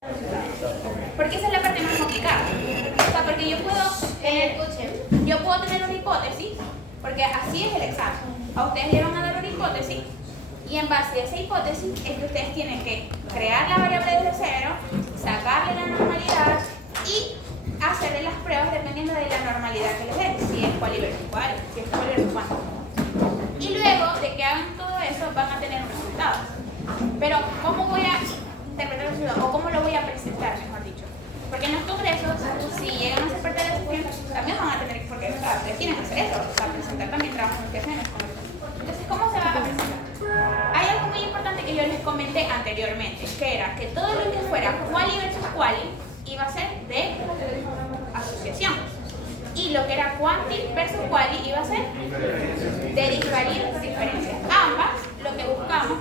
Porque esa es la parte más complicada. O sea, porque yo puedo tener una hipótesis, porque así es el examen. A ustedes le van a dar una hipótesis y en base a esa hipótesis es que ustedes tienen que crear la variable desde cero, sacarle la normalidad y hacerle las pruebas dependiendo de la normalidad que les den, si es cual versus cual, si es cual versus cuánto. Y luego de que hagan todo eso van a tener un resultado. Pero ¿cómo voy a interpretar el resultado? O ¿cómo lo voy a presentar, mejor dicho? Porque en los congresos, si llegan a ser parte de la sesión, también van a tener, porque ustedes tienen que hacer eso, o sea, presentar también trabajos que hacen en los congresos. Entonces, ¿cómo se va a presentar? Hay algo muy importante que yo les comenté anteriormente, que era que todo lo que fuera quali versus quali iba a ser de asociación. Y lo que era quanti versus quali iba a ser de diferir diferencias. Ambas, lo que buscamos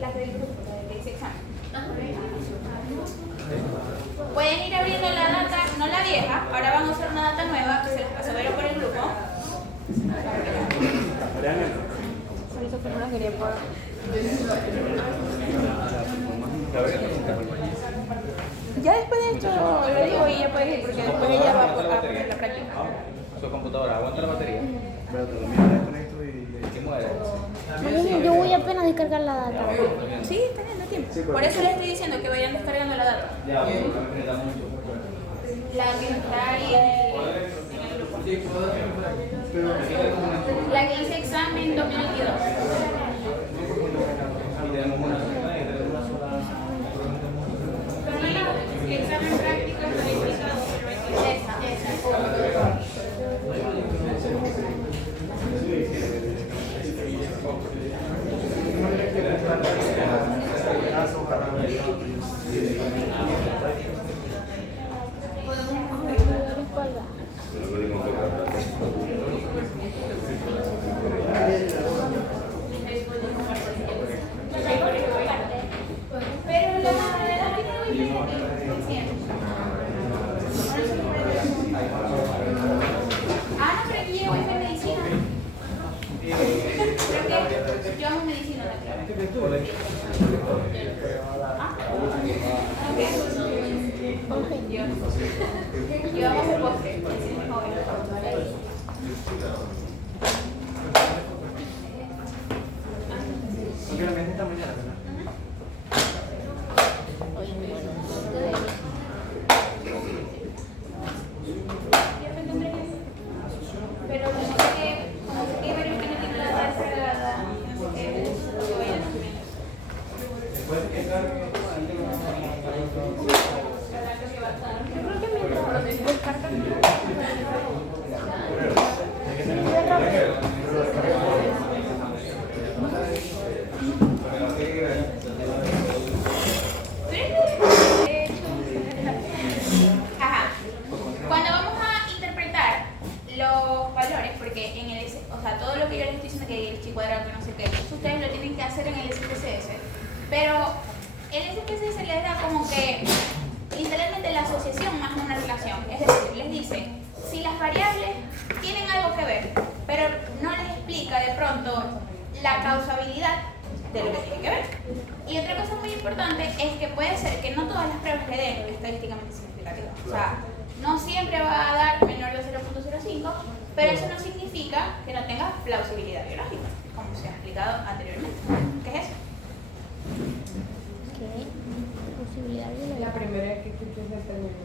la que del grupo, la que dice examen. Pueden ir abriendo la data, no la vieja, ahora van a usar una data nueva que se les pasó ver por el grupo. Ya después de esto lo digo y ya puede ir, porque después ella va a poner la práctica. Su computadora, aguanta la batería. Pero te lo miro, desconecto y ¿Qué muere? Yo voy apenas a descargar la data. Sí, está bien, no tiempo. Por eso les estoy diciendo que vayan descargando la data. Ya, porque me aprieta mucho. La que está ahí en el grupo. La que dice examen 2022. Y tenemos una sola y tenemos una sola. Pero el examen práctico es verificado. Esa. Pero la no, pero aquí llevo en medicina. Creo que yo amo medicina, yo amo hacer postres, por decir mi hobby. Obviamente esta mañana, ¿verdad? Pero no sé qué, pero que no tiene la data descargada, no sé qué, yo voy a hacer. Yo creo que mientras descargan. Ajá. Cuando vamos a interpretar los valores, porque en el o sea, todo lo que yo les estoy diciendo que el chi cuadrado, que no sé qué, eso ustedes lo tienen que hacer en el SPSS, pero el SPSS les da como que literalmente la asociación más una relación, es decir, les dice si las variables tienen algo que ver, pero no les explica de pronto la causabilidad de lo que tiene que ver. Y otra cosa muy importante es que puede ser que no todas las pruebas le den estadísticamente significativo. O sea, no siempre va a dar menor de 0.05, pero eso no significa que no tenga plausibilidad biológica, como se ha explicado anteriormente. ¿Qué es eso? ¿Qué? Posibilidad biológica. La primera vez que escuché ese término.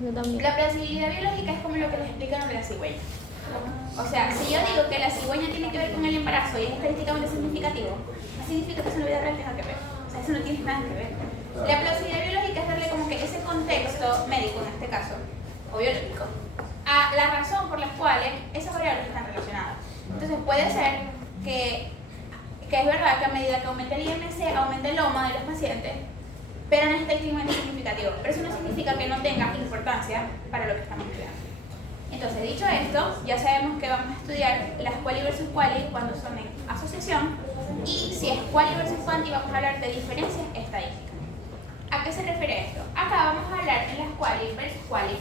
Yo también. La plausibilidad biológica es como lo que les explicaron de la cigüeña. O sea, si yo digo que la cigüeña tiene que ver con el embarazo y es estadísticamente significativo, no significa que eso en la vida real tenga que ver. O sea, eso no tiene nada que ver. La plausibilidad biológica es darle como que ese contexto médico, en este caso, o biológico, a la razón por las cuales esas variables están relacionadas. Entonces puede ser que es verdad que a medida que aumenta el IMC, aumenta el loma de los pacientes, pero no es estadísticamente significativo. Pero eso no significa que no tenga importancia para lo que estamos estudiando. Entonces, dicho esto, ya sabemos que vamos a estudiar las quali versus quali cuando son en asociación Y si es quali versus quanti, vamos a hablar de diferencias estadísticas. ¿A qué se refiere esto? Acá vamos a hablar en las quali versus quali,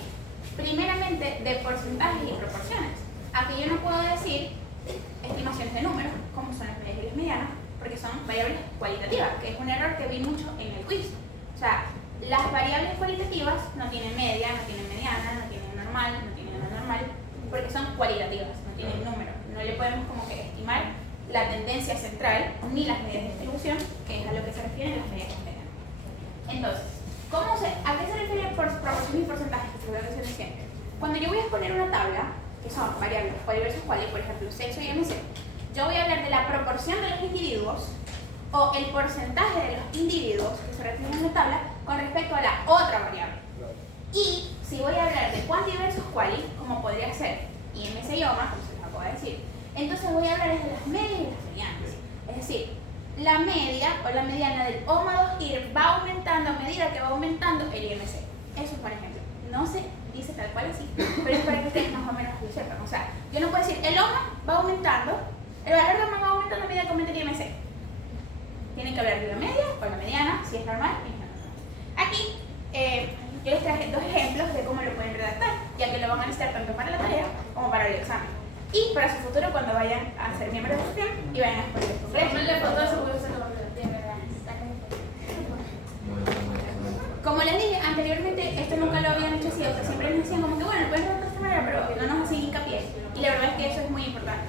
primeramente de porcentajes y proporciones. Aquí yo no puedo decir estimaciones de números, como son las medias y las medianas, porque son variables cualitativas, que es un error que vi mucho en el quiz. O sea, las variables cualitativas no tienen media, no tienen mediana, no tienen normal, no tienen anormal, porque son cualitativas, no tienen número. No le podemos como que estimar la tendencia central ni las medidas de distribución, que es a lo que se refieren las medias medianas. Entonces, ¿a qué se refiere por proporción y porcentaje? Que se lo voy a decir siempre. Cuando yo voy a exponer una tabla, que son variables quali versus quali, por ejemplo, sexo y MC, yo voy a hablar de la proporción de los individuos o el porcentaje de los individuos que se refieren en la tabla con respecto a la otra variable. Y si voy a hablar de quanti versus quali, como podría ser IMC y OMA, como se les acabo de decir, entonces voy a hablar de las medias y las medianas. Es decir, la media o la mediana del OMA 2IR va aumentando a medida que va aumentando el IMC. Eso es un ejemplo. No se dice tal cual así, pero es para que ustedes más o menos lo sepan. O sea, yo no puedo decir, el OMA va aumentando, el valor de OMA va aumentando a medida que aumenta el IMC. Tienen que hablar de la media o la mediana, si es normal y si no es normal. Aquí, yo les traje dos ejemplos de cómo lo pueden redactar, ya que lo van a necesitar tanto para la tarea como para el examen. Y para su futuro cuando vayan a ser miembros de la sesión y vayan a exponer el congreso. Como les dije anteriormente, esto nunca lo habían hecho así, o sea, siempre nos decían como que bueno, lo pueden redactar de esta manera, pero no nos hacían hincapié. Y la verdad es que eso es muy importante.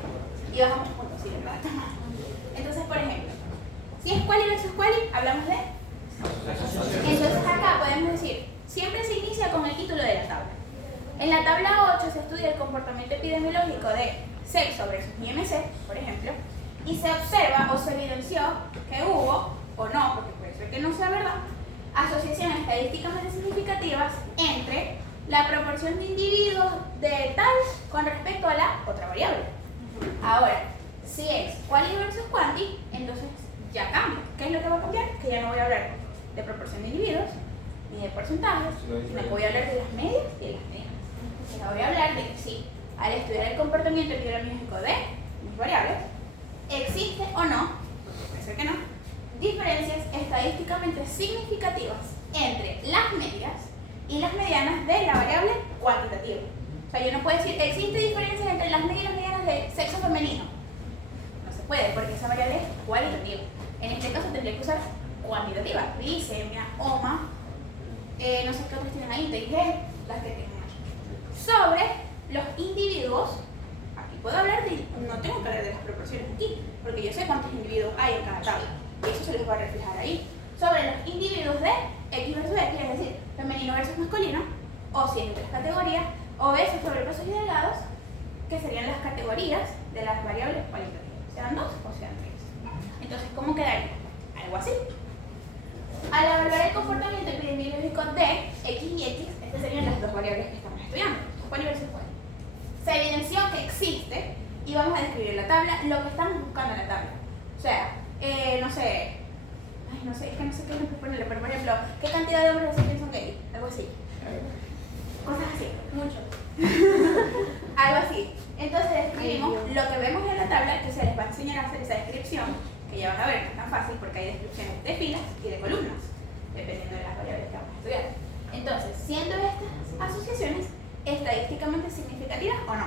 Y bajamos puntos si lo redactamos. Entonces, por ejemplo, si es quali versus quali, hablamos de... Entonces acá podemos decir, siempre se inicia con el título de la tabla. En la tabla 8 se estudia el comportamiento epidemiológico de sexo versus IMC, por ejemplo, y se observa o se evidenció que hubo, o no, porque puede ser que no sea verdad, asociaciones estadísticamente significativas entre la proporción de individuos de tal con respecto a la otra variable. Ahora, si es quali versus quanti, entonces ya cambia. ¿Qué es lo que va a cambiar? Que ya no voy a hablar de proporción de individuos ni de porcentajes, sino que voy a hablar de las medias y de las medianas. Ahora voy a hablar de que si al estudiar el comportamiento epidemiológico de mis variables, existe o no, porque puede ser que no, diferencias estadísticamente significativas entre las medias y las medianas de la variable cuantitativa. O sea, yo no puedo decir, existe diferencias entre las medias y las medianas de sexo femenino. No se puede, porque esa variable es cualitativa. En este caso tendría que usar cuantitativa. Glicemia, OMA, no sé qué otras tienen ahí, TIG, las que tienen ahí. Sobre los individuos, aquí puedo hablar de, no tengo que hablar de las proporciones aquí, porque yo sé cuántos individuos hay en cada tabla. Y eso se les va a reflejar ahí. Sobre los individuos de X versus X, es decir, femenino versus masculino, o si hay otras categorías, obesos, sobrepesos y delgados, que serían las categorías de las variables cualitativas, sean dos o sean tres. Entonces, ¿cómo quedaría? Algo así. Al evaluar el comportamiento epidemiológico de X y X, estas serían las dos variables que estamos estudiando, quali versus quali. Se evidenció que existe, y vamos a describir en la tabla lo que estamos buscando en la tabla. O sea, no sé, es que no sé qué es ponerle, pero por ejemplo, ¿qué cantidad de hombres así son gay? Algo así. Cosas así. Mucho. Algo así. Entonces describimos lo que vemos en la tabla, que se les va a enseñar a hacer esa descripción, que ya van a ver, no es tan fácil porque hay descripciones de filas y de columnas, dependiendo de las variables que vamos a estudiar. Entonces, siendo estas asociaciones estadísticamente significativas o no,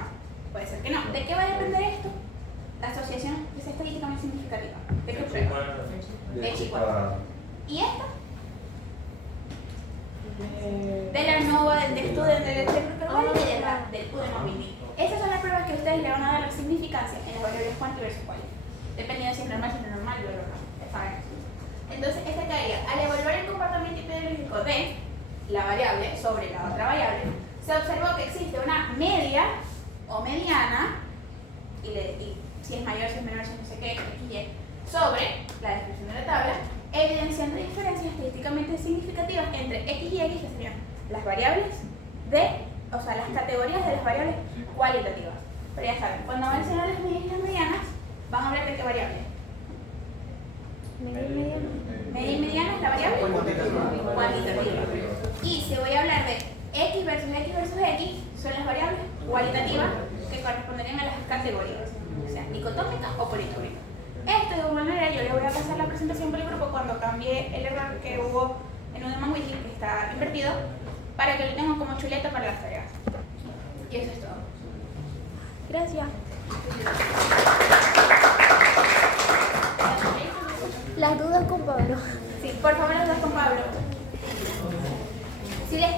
puede ser que no. ¿De qué va a depender esto? La asociación es estadísticamente significativa. ¿De qué prueba? De Chihuahua. ¿Y esta? De la NOVA, del estudio del tetracarbón y del UDEMOBILI. Esas son las pruebas que ustedes le van a dar la significancia en las variables quanti versus quali, dependiendo si es normal, si no es normal, bla, bla, bla. Entonces, esta caería. Al evaluar el comportamiento epidemiológico de la variable sobre la otra variable, se observó que existe una media o mediana, y si es mayor, si es menor, si no sé qué, X, Y, sobre la descripción de la tabla, evidenciando diferencias estadísticamente significativas entre X y X, que serían las variables o sea, las categorías de las variables cualitativas. Pero ya saben, cuando van a enseñar las medias y las medianas, van a hablar de qué variable. Media y mediana es la variable cuantitativa. Y si voy a hablar de X versus X versus X, son las variables cualitativas que corresponderían a las categorías, o sea, dicotómica o politómica. Esto de igual manera yo le voy a pasar la presentación por el grupo cuando cambie el error que hubo en Udemy Wiki, que está invertido, para que lo tengan como chuleta para las tareas. Y eso es todo. Gracias. Las dudas con Pablo. Sí, por favor, las dos con Pablo. Si les